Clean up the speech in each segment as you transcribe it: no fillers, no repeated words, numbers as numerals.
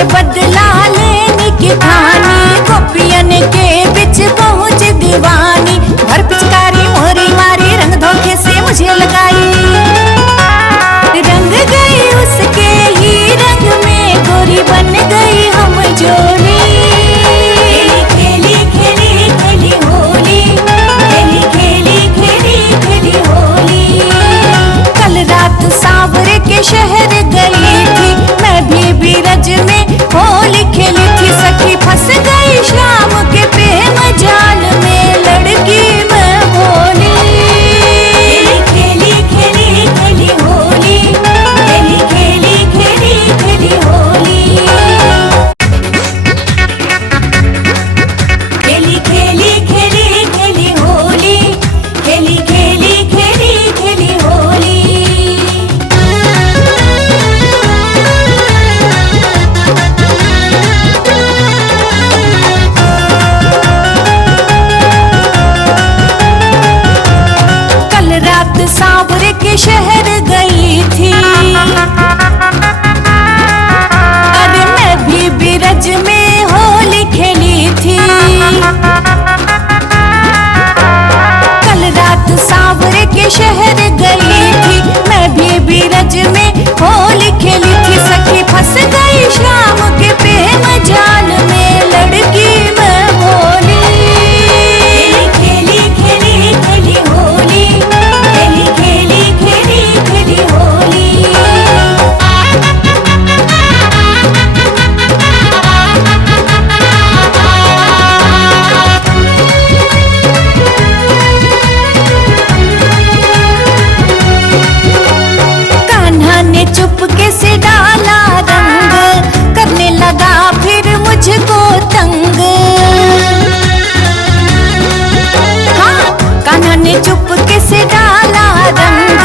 से बदला लेने की ठानी, गोपियन के बीच पहुंच दीवानी। भर पिचकारी मोरी मारी, रंग धोखे से मुझे लगाई। रंग गई उसके ही रंग में, गोरी बन गई हम जोली। खेली खेली खेली होली, खेली खेली खेली खेली होली। कल रात सांवरे के शहर गई थी, मैं भी बीरज में होली खेली थी। सखी फंस गई शाम के प्रेम जाल में, लड़की मैं भोली। खेली खेली खेली होली, खेली खेली खेली खेली होली। खेली खेली खेली खेली होली, खेली खेली खेली खेली होली। कल रात सांवरे के शहर गई थी, अरे मैं भी बीरज में होली खेली थी। कल रात सांवरे के शहर गई थी, मैं भी बीरज में होली खेली थी। सखी फंस गई शाम के प्रेम जाल में, लड़की मैं भोली। खेली खेली खेली होली, खेली खेली खेली खेली होली। कान्हा ने चुपके से डाला रंग, करने लगा फिर मुझको तंग। हाँ, कान्हा ने चुपके से डाला रंग,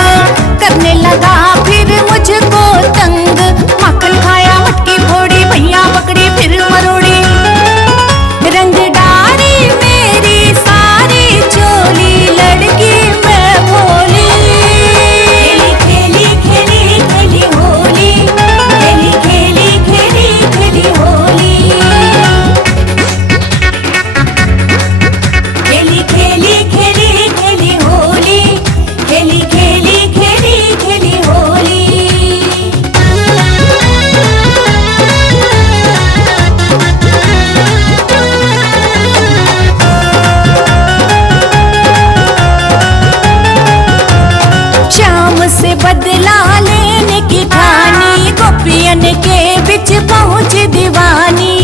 करने लगा फिर मुझको तंग। माखन खाया मटकी फोड़ी, भैया पकड़ी फिर मरोड़ी। रंग डारी मेरी सारी चोली, लड़की मैं भोली। खेली खेली खेली होली, खेली खेली खेली खेली होली। खेली खेली खेली खेली होली, खेली खेली खेली खेली होली। शाम से बदला लेने की ठानी, गोपियन के बीच पहुंच दीवानी।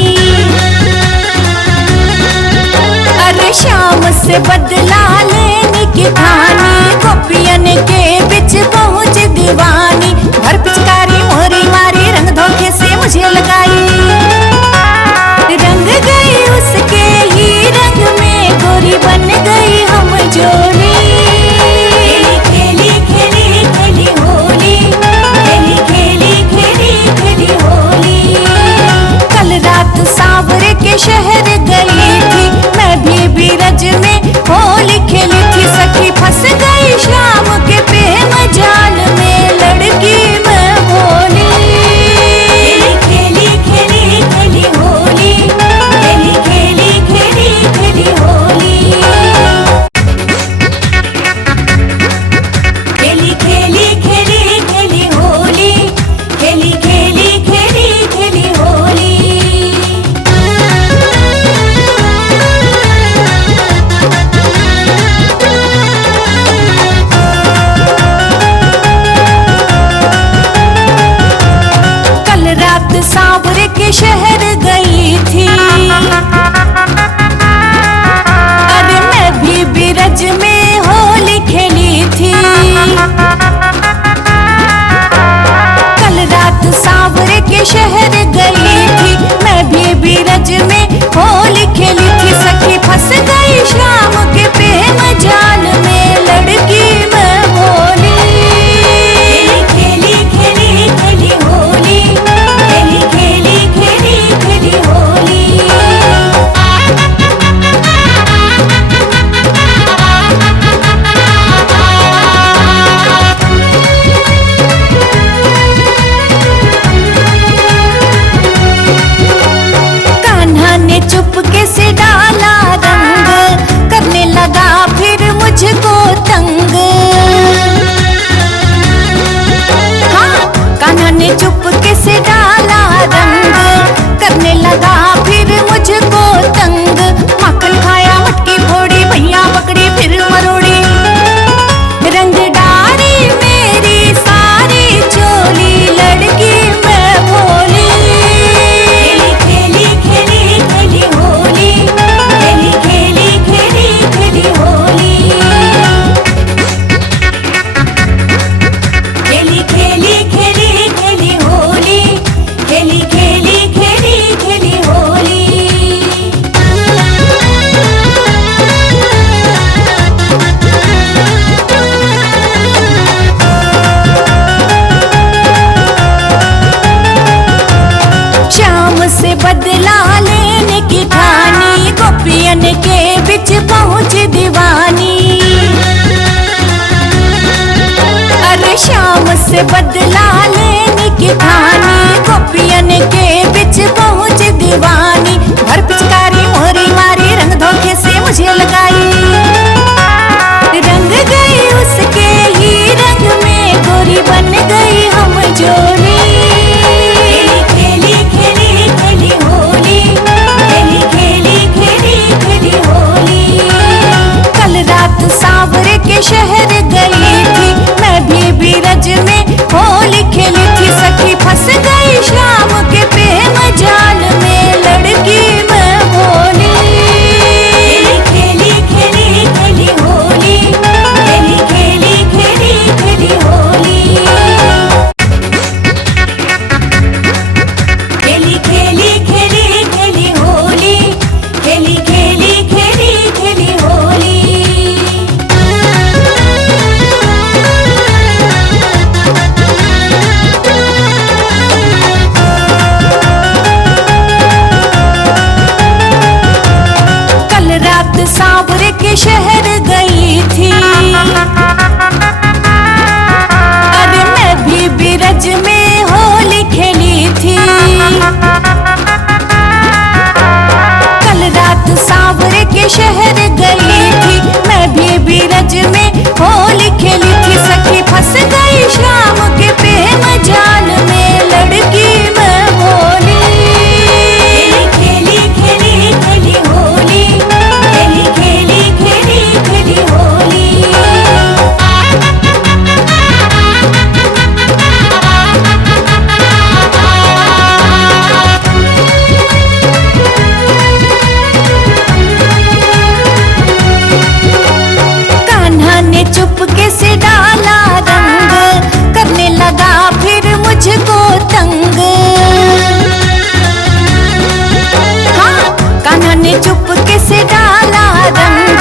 अरे शाम से बदला लेने की ठानी, गोपियन के बीच पहुंच दीवानी। भर पिचकारी मोरी मारी, रंग धोखे से मुझे लगाई। रंग गई उसके ही रंग में, गोरी बन गई हम जोली। खेली खेली खेली होली, खेली खेली खेली खेली होली। कल रात सांवरे के शहर गई थी, मैं भी बीरज में होली खेली थी। सखी फंस गई शाम के प्रेम चुपके से डाला रंग, करने लगा फिर मुझको तंग। माखन खाया मटकी फोड़ी, भैया पकड़ी फिर मरोड़ी। रंग डारी मेरी सारी चोली, लड़की मैं भोली। खेली खेली खेली होली, खेली खेली खेली खेली होली। खेली खेली खेली खेली होली, खेली खेली खेली खेली होली। शाम से बदला लेने की ठानी, गोपियन के बीच पहुंच दीवानी। अरे शाम से बदला लेने की ठानी, गोपियन के बीच पहुंच दीवानी। भर पिचकारी मोरी मारी, रंग धोखे से मुझे लगाई। रंग गई उसके ही रंग में, गोरी बन गई हम जोली। खेली खेली खेली होली, खेली खेली खेली खेली होली। कल रात सांवरे के शहर गई थी, मैं भी बीरज में होली खेली थी। सखी फंस गई शाम के प्रेम जाल में, लड़की मैं भोली। खेली खेली खेली होली, खेली खेली खेली खेली होली। खेली खेली खेली खेली होली, खेली खेली खेली खेली होली। कल रात सांवरे के शहर गई थी, अरे मैं भी बीरज में होली खेली थी। कल रात सांवरे के शहर गई थी, मैं भी बीरज में होली खेली थी। सखी फंस गई शाम के प्रेम जाल में, लड़की मैं भोली। खेली खेली खेली होली, खेली खेली खेली खेली होली। कान्हा ने चुपके से डाला रंग, करने लगा फिर मुझको तंग। हाँ, कान्हा ने चुपके से डाला रंग,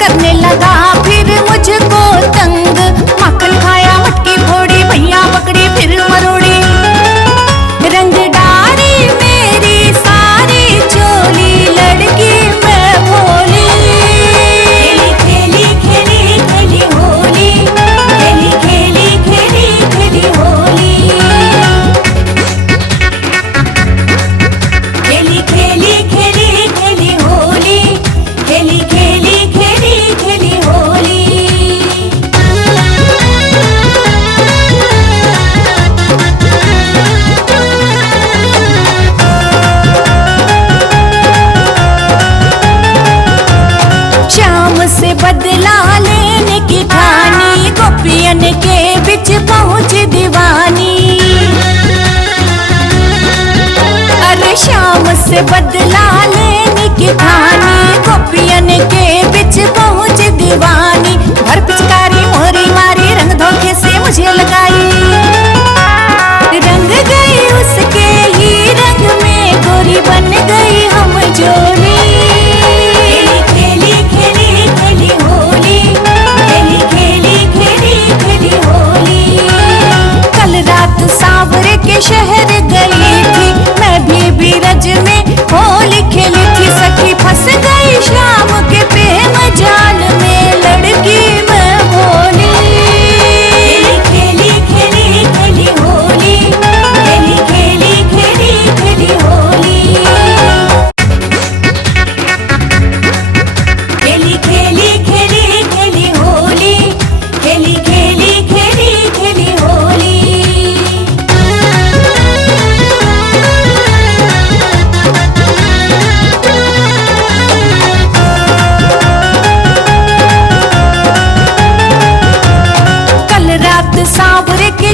करने लगा फिर मुझको तंग। माखन खाया मटकी फोड़ी, भैया पकड़ी फिर मरोड़ी। रंग डारी मेरी सारी चोली, लड़की मैं भोली। खेली खेली खेली होली, खेली खेली खेली खेली होली। खेली खेली खेली खेली होली, खेली खेली खेली खेली होली। शाम से बदला लेने की ठानी, गोपियन के बीच पहुंच दीवानी। अरे शाम से बदला लेने की ठानी, गोपियन के बीच पहुंच दीवानी। भर पिचकारी मोरी मारी, रंग धोखे से मुझे लगाई। रंग गई उसके ही रंग में, गोरी बन गई हम जोली। खेली खेली खेली होली, खेली खेली खेली खेली होली। कल रात सांवरे के शहर गई थी, मैं भी बीरज में होली खेली थी। सखी फंस गई शाम के प्रेम जाल में, लड़की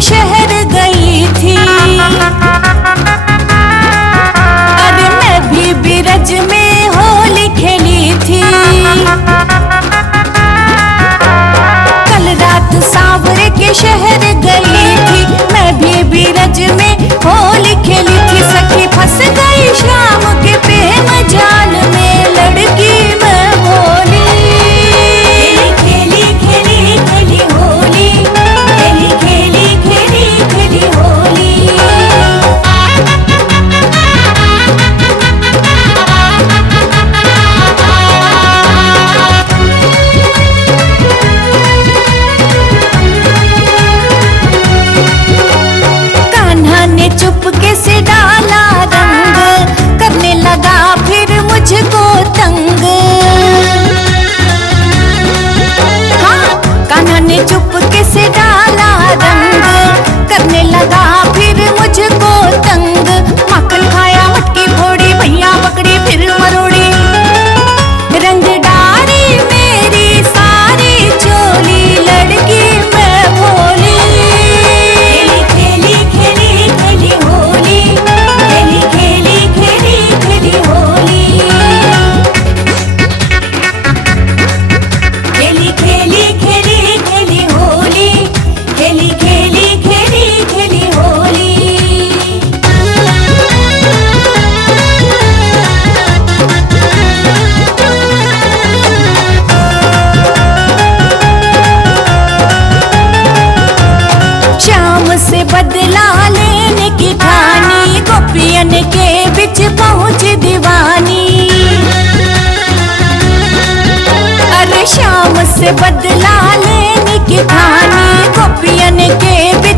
शहर गई थी। अरे मैं भी बिरज में होली खेली थी। कल रात सांवरे के शहर गई थी, मैं भी बिरज में होली खेली थी। सखी फंस गई शाम के प्रेम जाल में, लड़की मैं भोली। खेली खेली खेली होली, खेली खेली खेली खेली होली। कान्हा ने चुपके से डाला रंग, करने लगा फिर मुझको तंग। हाँ, कान्हा ने चुपके से डाला रंग, करने लगा फिर मुझको तंग। माखन खाया मटकी फोड़ी, भैया पकड़ी फिर मरोड़ी। रंग डारी मेरी सारी चोली, लड़की मैं भोली। खेली खेली खेली होली, खेली खेली खेली खेली होली। खेली खेली खेली खेली होली, खेली खेली खेली खेली होली। शाम से बदला लेने की ठानी, गोपियन के बीच पहुंच दीवानी। अरे शाम से बदला लेने की ठानी, गोपियन के बीच